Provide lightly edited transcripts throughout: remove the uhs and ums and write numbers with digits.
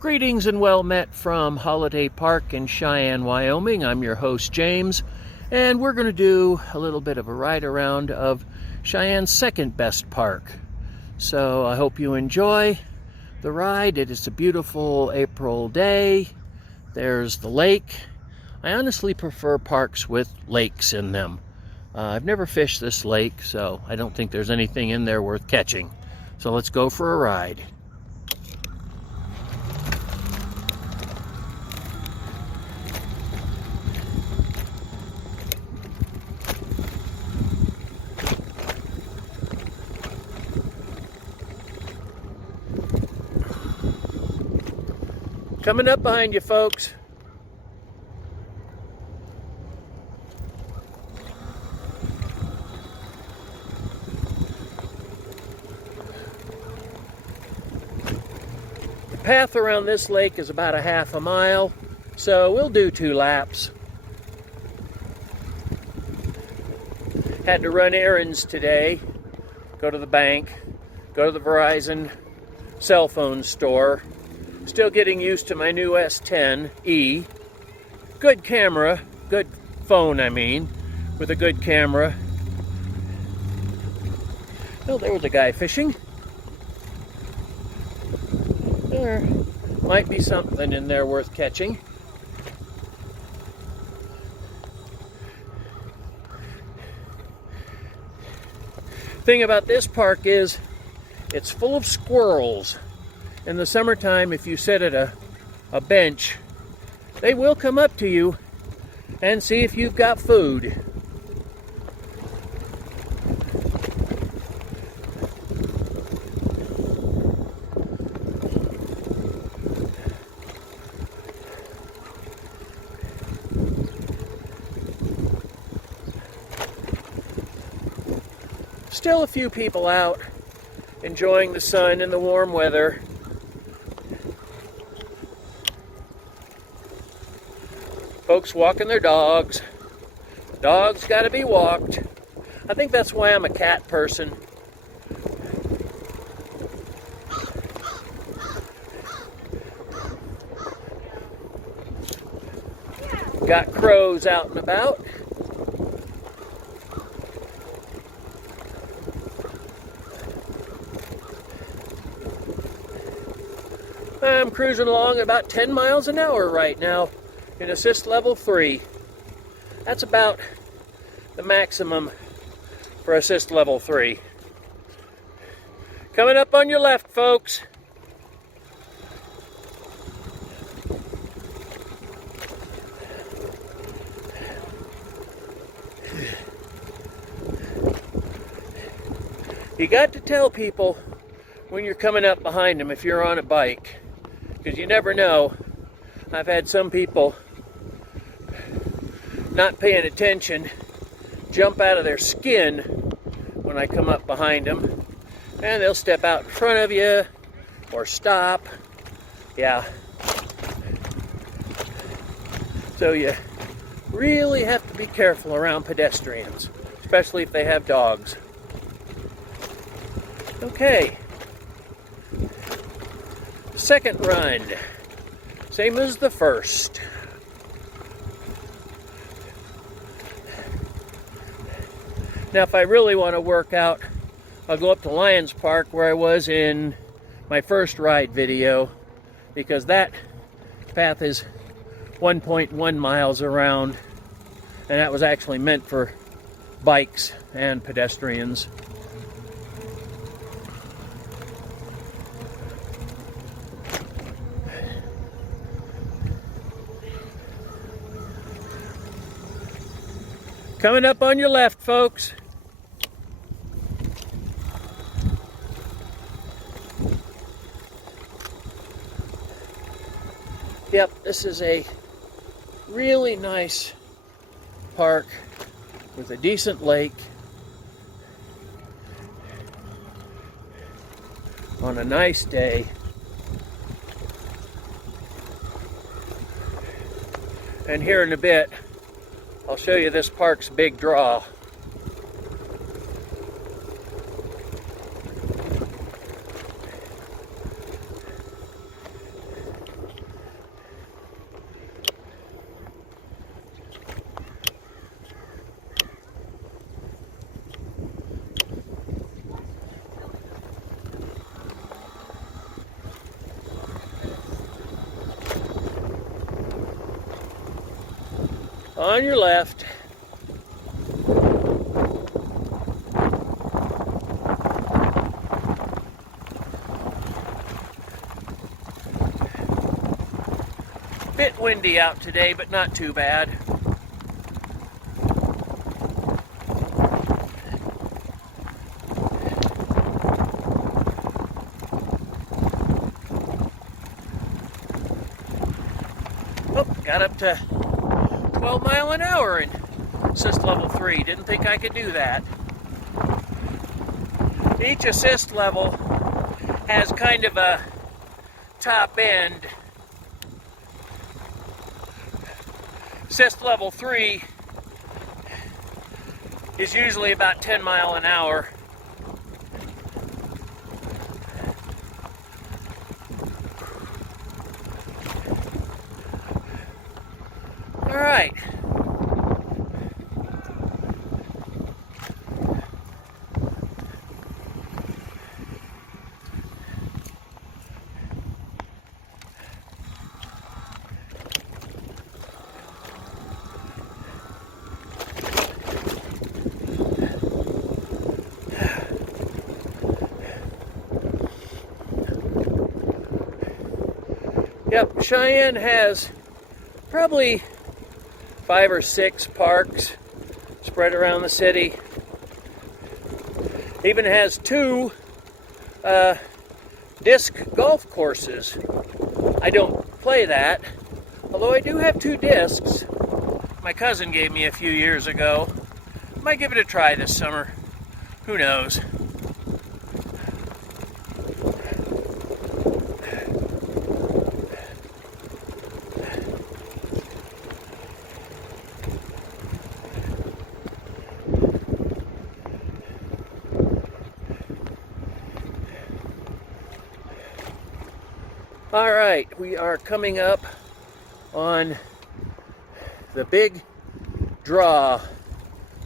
Greetings and well met from Holiday Park in Cheyenne, Wyoming. I'm your host, James, and we're going to do a little bit of a ride around of Cheyenne's second best park. So I hope you enjoy the ride. It is a beautiful April day. There's the lake. I honestly prefer parks with lakes in them. I've never fished this lake, so I don't think there's anything in there worth catching. So let's go for a ride. Coming up behind you, folks. The path around this lake is about a half a mile, so we'll do 2 laps. Had to run errands today, go to the bank, go to the Verizon cell phone store. Still getting used to my new S10e. Good camera, good phone I mean, with a good camera. Oh, there was a guy fishing. There might be something in there worth catching. Thing about this park is it's full of squirrels. In the summertime, if you sit at a bench, they will come up to you and see if you've got food. Still a few people out enjoying the sun and the warm weather. Folks walking their dogs. Dogs got to be walked. I think that's why I'm a cat person. Got crows out and about. I'm cruising along at about 10 miles an hour right now in assist level 3. That's about the maximum for assist level 3. Coming up on your left, folks. You got to tell people when you're coming up behind them if you're on a bike, because you never know. I've had some people not paying attention jump out of their skin when I come up behind them, and they'll step out in front of you or stop. Yeah. So you really have to be careful around pedestrians, especially if they have dogs. Okay. Second run. Same as the first. Now, if I really want to work out, I'll go up to Lions Park where I was in my first ride video, because that path is 1.1 miles around, and that was actually meant for bikes and pedestrians. Coming up on your left, folks. Yep, this is a really nice park with a decent lake on a nice day. And here in a bit, I'll show you this park's big draw. On your left. Bit windy out today, but not too bad. Oh, got up to 12 mile an hour in assist level 3. Didn't think I could do that. Each assist level has kind of a top end. Assist level 3 is usually about 10 mile an hour. All right. Yep, Cheyenne has probably 5 or 6 parks spread around the city. Even has 2 disc golf courses. I don't play that, although I do have 2 discs. My cousin gave me a few years ago. Might give it a try this summer. Who knows? All right, we are coming up on the big draw.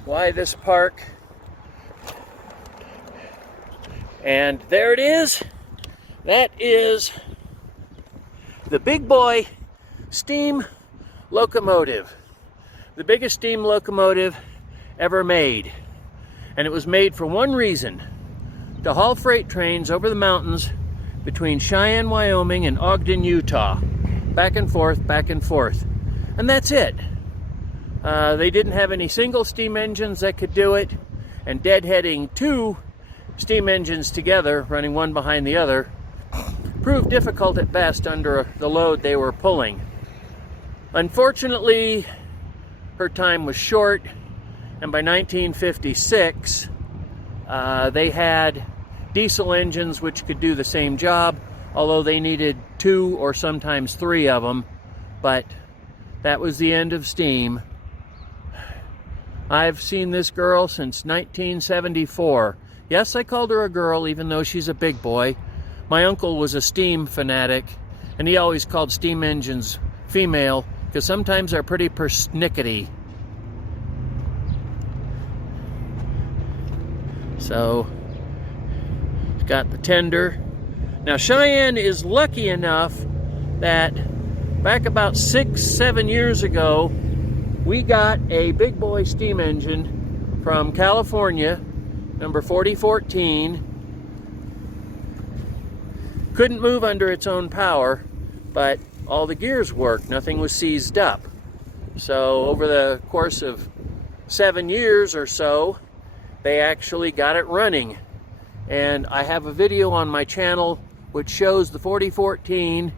Why this park? And there it is. That is the big boy steam locomotive. The biggest steam locomotive ever made. And it was made for one reason: to haul freight trains over the mountains between Cheyenne, Wyoming and Ogden, Utah. Back and forth, back and forth. And that's it. They didn't have any single steam engines that could do it, and deadheading 2 steam engines together, running one behind the other, proved difficult at best under the load they were pulling. Unfortunately, her time was short, and by 1956, they had diesel engines which could do the same job, although they needed 2 or sometimes 3 of them. But that was the end of steam. I've seen this girl since 1974. Yes, I called her a girl even though she's a big boy. My uncle was a steam fanatic, and he always called steam engines female because sometimes they're pretty persnickety. So got the tender. Now Cheyenne is lucky enough that back about 6-7 years ago, we got a big boy steam engine from California, number 4014. Couldn't move under its own power, but all the gears worked. Nothing was seized up. So over the course of 7 years or so, they actually got it running. And I have a video on my channel which shows the 4014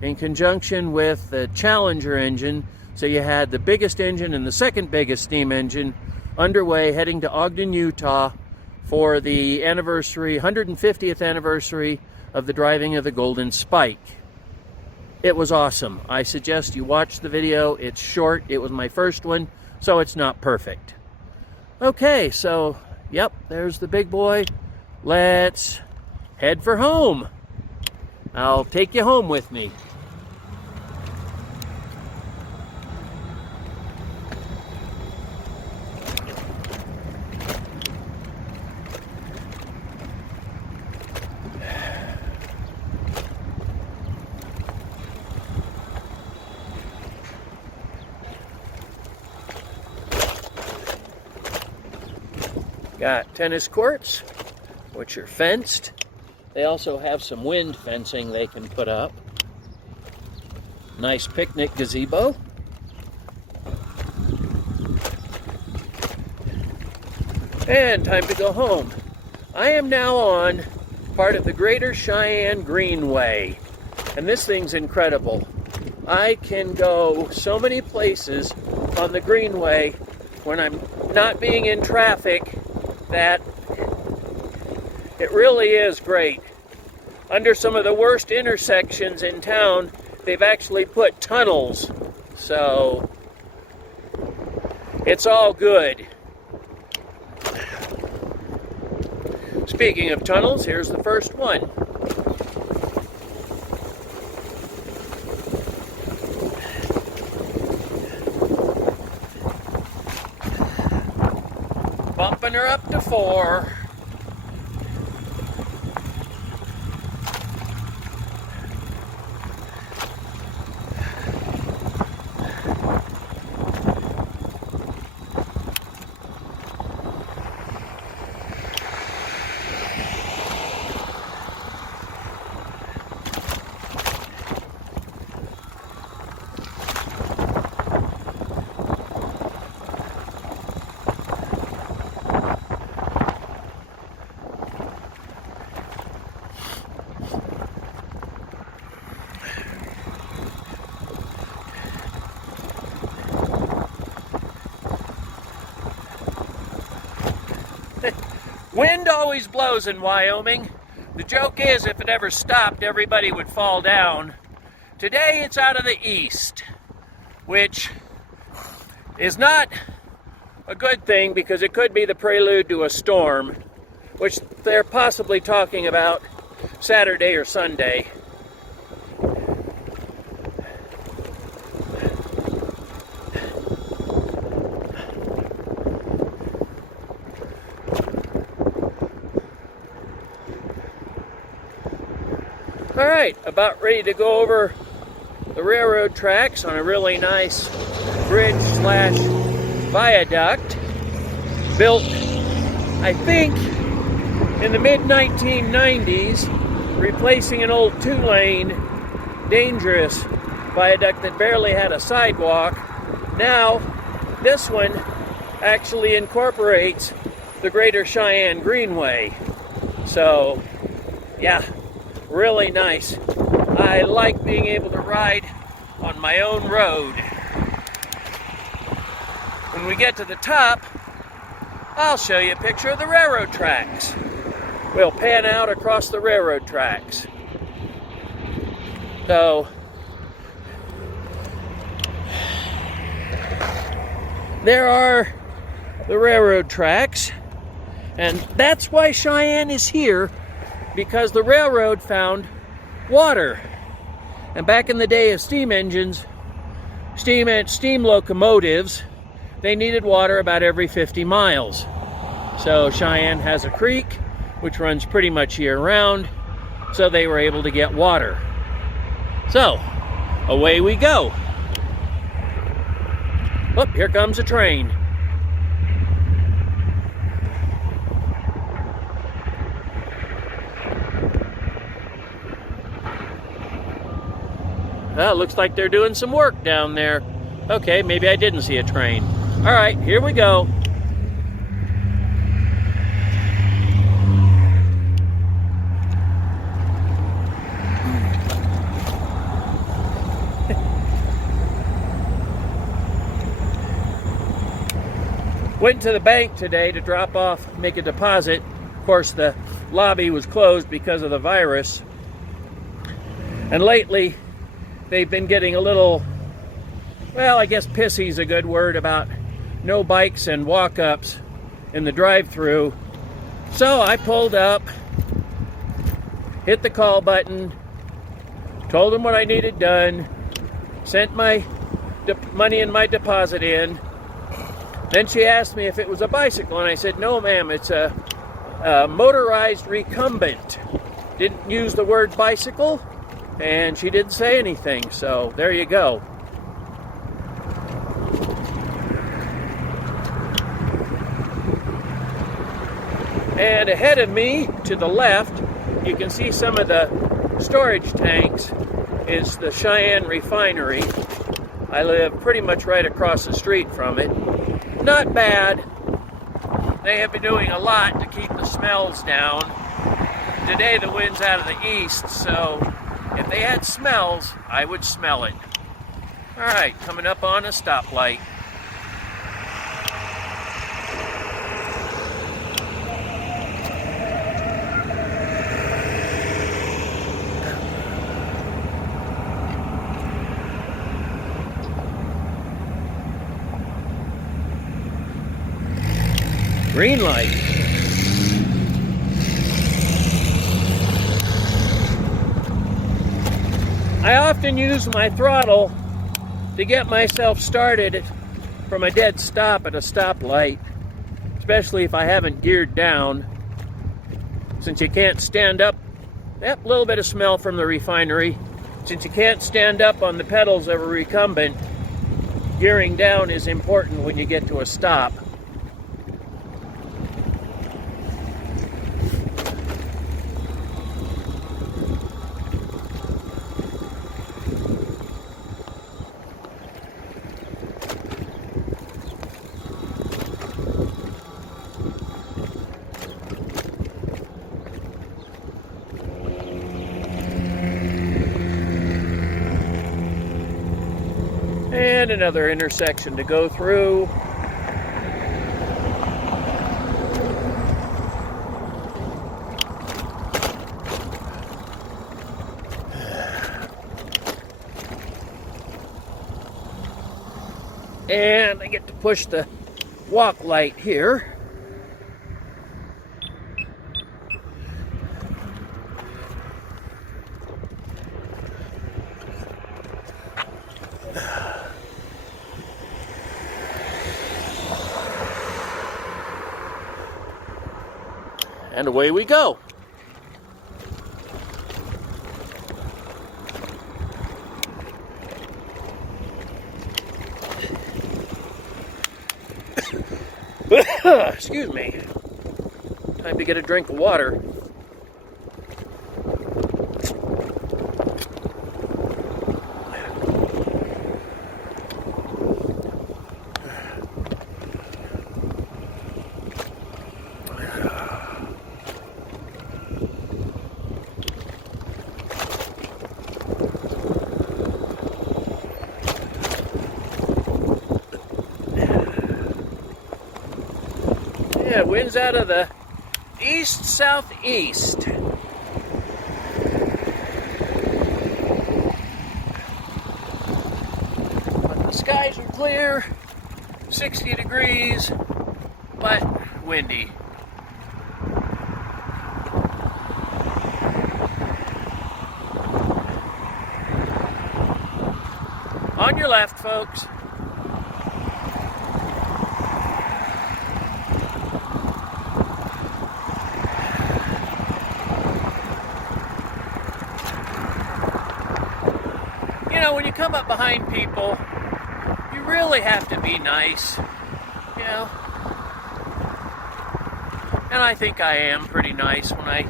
in conjunction with the Challenger engine. So you had the biggest engine and the second biggest steam engine underway heading to Ogden, Utah for the 150th anniversary of the driving of the Golden Spike. It was awesome. I suggest you watch the video. It's short. It was my first one, so it's not perfect. Okay, so yep, there's the big boy. Let's head for home. I'll take you home with me. Got tennis courts, which are fenced. They also have some wind fencing they can put up. Nice picnic gazebo. And time to go home. I am now on part of the Greater Cheyenne Greenway, and this thing's incredible. I can go so many places on the Greenway when I'm not being in traffic that it really is great. Under some of the worst intersections in town, they've actually put tunnels, so it's all good. Speaking of tunnels, here's the first one. Bumping her up to 4. Wind always blows in Wyoming. The joke is, if it ever stopped, everybody would fall down. Today it's out of the east, which is not a good thing because it could be the prelude to a storm, which they're possibly talking about Saturday or Sunday. All right, about ready to go over the railroad tracks on a really nice bridge slash viaduct built, I think, in the mid-1990s, replacing an old 2-lane dangerous viaduct that barely had a sidewalk. Now, this one actually incorporates the Greater Cheyenne Greenway. So, yeah. Really nice. I like being able to ride on my own road. When we get to the top, I'll show you a picture of the railroad tracks. We'll pan out across the railroad tracks. So, there are the railroad tracks, and that's why Cheyenne is here, because the railroad found water. And back in the day of steam engines, steam locomotives, they needed water about every 50 miles. So Cheyenne has a creek, which runs pretty much year-round, so they were able to get water. So, away we go. Oh, here comes a train. Well, looks like they're doing some work down there. Okay, maybe I didn't see a train. All right, here we go. Went to the bank today to drop off, make a deposit. Of course, the lobby was closed because of the virus. And lately, they've been getting a little, well, I guess pissy is a good word, about no bikes and walk-ups in the drive-thru. So I pulled up, hit the call button, told them what I needed done, sent my money and my deposit in. Then she asked me if it was a bicycle, and I said, no, ma'am, it's a motorized recumbent. Didn't use the word bicycle. And she didn't say anything, so there you go. And ahead of me, to the left, you can see some of the storage tanks is the Cheyenne refinery. I live pretty much right across the street from it. Not bad. They have been doing a lot to keep the smells down. Today the wind's out of the east, so if they had smells, I would smell it. All right, coming up on a stoplight. Green light. I often use my throttle to get myself started from a dead stop at a stoplight, especially if I haven't geared down. Since you can't stand up, that little bit of smell from the refinery. Since you can't stand up on the pedals of a recumbent, gearing down is important when you get to a stop. And another intersection to go through. And I get to push the walk light here. And away we go. Excuse me. Time to get a drink of water. Yeah, wind's out of the east-southeast. But the skies are clear, 60 degrees, but windy. On your left, folks. You know, when you come up behind people, you really have to be nice, you know. And I think I am pretty nice when I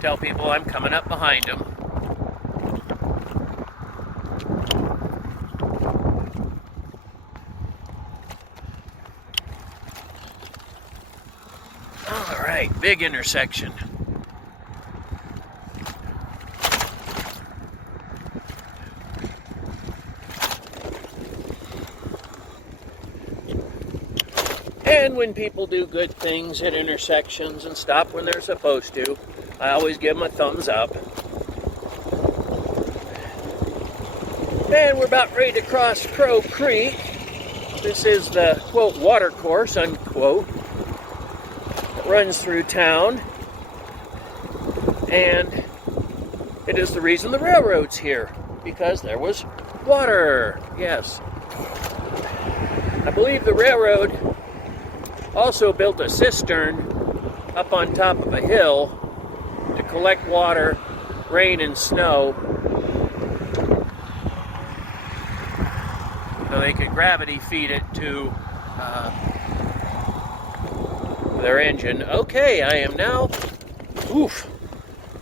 tell people I'm coming up behind them. All right, big intersection. And when people do good things at intersections and stop when they're supposed to, I always give them a thumbs up. And we're about ready to cross Crow Creek. This is the, quote, water course, unquote, that runs through town. And it is the reason the railroad's here, because there was water. Yes. I believe the railroad also built a cistern up on top of a hill to collect water, rain and snow, so they could gravity feed it to their engine. Okay, I am now,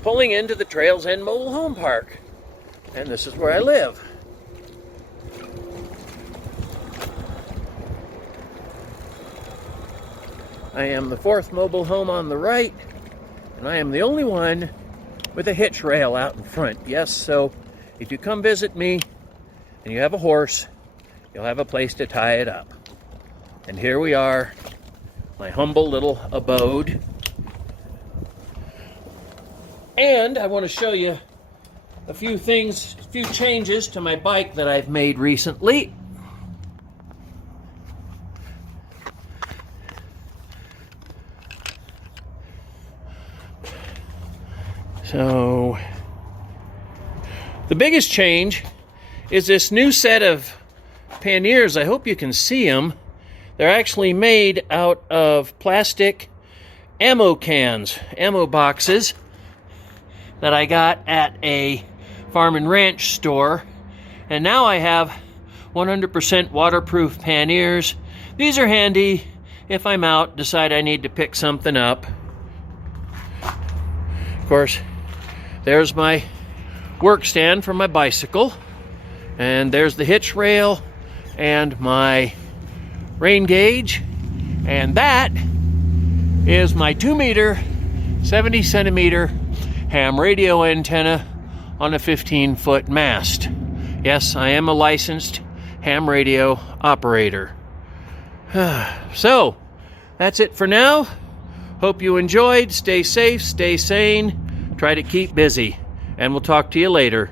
pulling into the Trails End Mobile Home Park. And this is where I live. I am the fourth mobile home on the right, and I am the only one with a hitch rail out in front. Yes, so if you come visit me and you have a horse, you'll have a place to tie it up. And here we are, my humble little abode. And I want to show you a few changes to my bike that I've made recently. So, the biggest change is this new set of panniers. I hope you can see them. They're actually made out of plastic ammo cans, ammo boxes that I got at a farm and ranch store. And now I have 100% waterproof panniers. These are handy if I'm out, decide I need to pick something up. Of course, there's my work stand for my bicycle, and there's the hitch rail and my rain gauge, and that is my 2-meter 70 centimeter ham radio antenna on a 15-foot mast. Yes, I am a licensed ham radio operator. So that's it for now. Hope you enjoyed. Stay safe, stay sane. Try to keep busy, and we'll talk to you later.